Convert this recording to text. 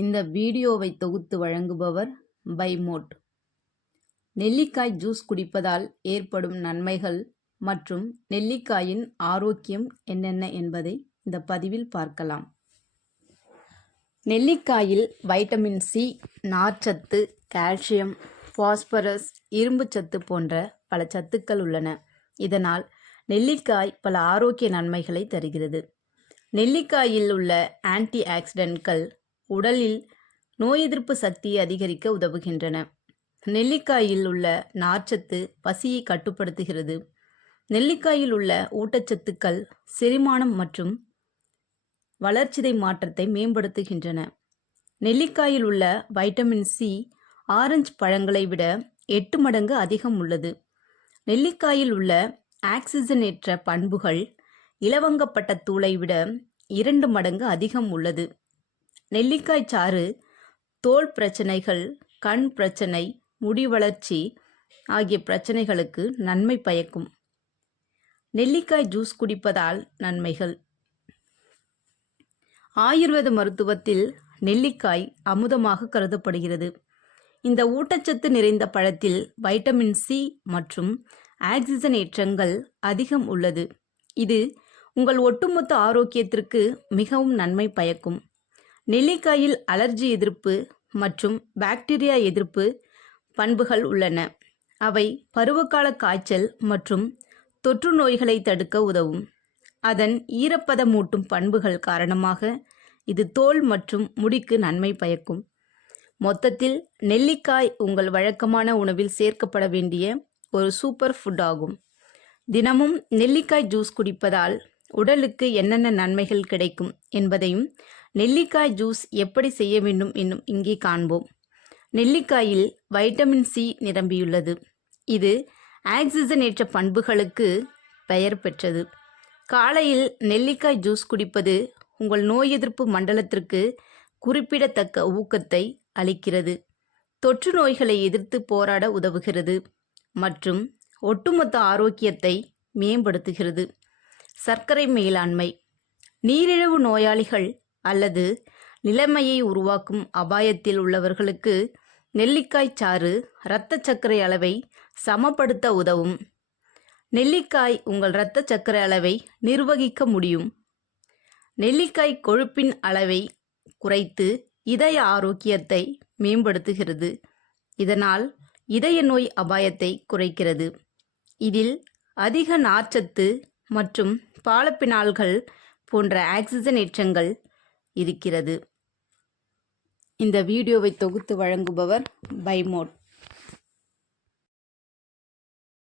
இந்த வீடியோவை தொகுத்து வழங்குபவர் பைமோட். நெல்லிக்காய் ஜூஸ் குடிப்பதால் ஏற்படும் நன்மைகள் மற்றும் நெல்லிக்காயின் ஆரோக்கியம் என்னென்ன என்பதை இந்த பதிவில் பார்க்கலாம். நெல்லிக்காயில் வைட்டமின் சி, நார்ச்சத்து, கால்சியம், பாஸ்பரஸ், இரும்புச்சத்து போன்ற பல சத்துக்கள் உள்ளன. இதனால் நெல்லிக்காய் பல ஆரோக்கிய நன்மைகளை தருகிறது. நெல்லிக்காயில் உள்ள ஆன்டி ஆக்சிடென்ட்கள் உடலில் நோய் எதிர்ப்பு சக்தியை அதிகரிக்க உதவுகின்றன. நெல்லிக்காயில் உள்ள நார்ச்சத்து பசியை கட்டுப்படுத்துகிறது. நெல்லிக்காயில் உள்ள ஊட்டச்சத்துக்கள் செரிமானம் மற்றும் வளர்சிதை மாற்றத்தை மேம்படுத்துகின்றன. நெல்லிக்காயில் உள்ள வைட்டமின் சி ஆரஞ்சு பழங்களை விட 8 மடங்கு அதிகம் உள்ளது. நெல்லிக்காயில் உள்ள ஆக்சிஜனேற்ற பண்புகள் இலவங்கப்பட்ட தூளை விட 2 மடங்கு அதிகம் உள்ளது. நெல்லிக்காய் சாறு தோல் பிரச்சனைகள், கண் பிரச்சனை, முடி வளர்ச்சி ஆகிய பிரச்சனைகளுக்கு நன்மை பயக்கும். நெல்லிக்காய் ஜூஸ் குடிப்பதால் நன்மைகள். ஆயுர்வேத மருத்துவத்தில் நெல்லிக்காய் அமுதமாக கருதப்படுகிறது. இந்த ஊட்டச்சத்து நிறைந்த பழத்தில் வைட்டமின் சி மற்றும் ஆக்சிஜனேற்றங்கள் அதிகம் உள்ளது. இது உங்கள் ஒட்டுமொத்த ஆரோக்கியத்திற்கு மிகவும் நன்மை பயக்கும். நெல்லிக்காயில் அலர்ஜி எதிர்ப்பு மற்றும் பாக்டீரியா எதிர்ப்பு பண்புகள் உள்ளன. அவை பருவகால காய்ச்சல் மற்றும் தொற்று நோய்களை தடுக்க உதவும். அதன் ஈரப்பதமூட்டும் பண்புகள் காரணமாக இது தோல் மற்றும் முடிக்கு நன்மை பயக்கும். மொத்தத்தில் நெல்லிக்காய் உங்கள் வழக்கமான உணவில் சேர்க்கப்பட வேண்டிய ஒரு சூப்பர் ஃபுட் ஆகும். தினமும் நெல்லிக்காய் ஜூஸ் குடிப்பதால் உடலுக்கு என்னென்ன நன்மைகள் கிடைக்கும் என்பதையும் நெல்லிக்காய் ஜூஸ் எப்படி செய்ய வேண்டும் என்னும் இங்கே காண்போம். நெல்லிக்காயில் வைட்டமின் சி நிரம்பியுள்ளது. இது ஆக்சிஜனேற்ற பண்புகளுக்கு பெயர் பெற்றது. காலையில் நெல்லிக்காய் ஜூஸ் குடிப்பது உங்கள் நோய் எதிர்ப்பு மண்டலத்திற்கு குறிப்பிடத்தக்க ஊக்கத்தை அளிக்கிறது. தொற்று நோய்களை எதிர்த்து போராட உதவுகிறது மற்றும் ஒட்டுமொத்த ஆரோக்கியத்தை மேம்படுத்துகிறது. சர்க்கரை மேலாண்மை. நீரிழிவு நோயாளிகள் அல்லது நிலைமையை உருவாக்கும் அபாயத்தில் உள்ளவர்களுக்கு நெல்லிக்காய் சாறு இரத்த சர்க்கரை அளவை சமப்படுத்த உதவும். நெல்லிக்காய் உங்கள் இரத்த சர்க்கரை அளவை நிர்வகிக்க முடியும். நெல்லிக்காய் கொழுப்பின் அளவை குறைத்து இதய ஆரோக்கியத்தை மேம்படுத்துகிறது. இதனால் இதய நோய் அபாயத்தை குறைக்கிறது. இதில் அதிக நார்ச்சத்து மற்றும் பாலப்பினால்கள் போன்ற ஆக்சிஜனேற்றங்கள் இருக்கிறது. இந்த வீடியோவை தொகுத்து வழங்குபவர் பைமோட்.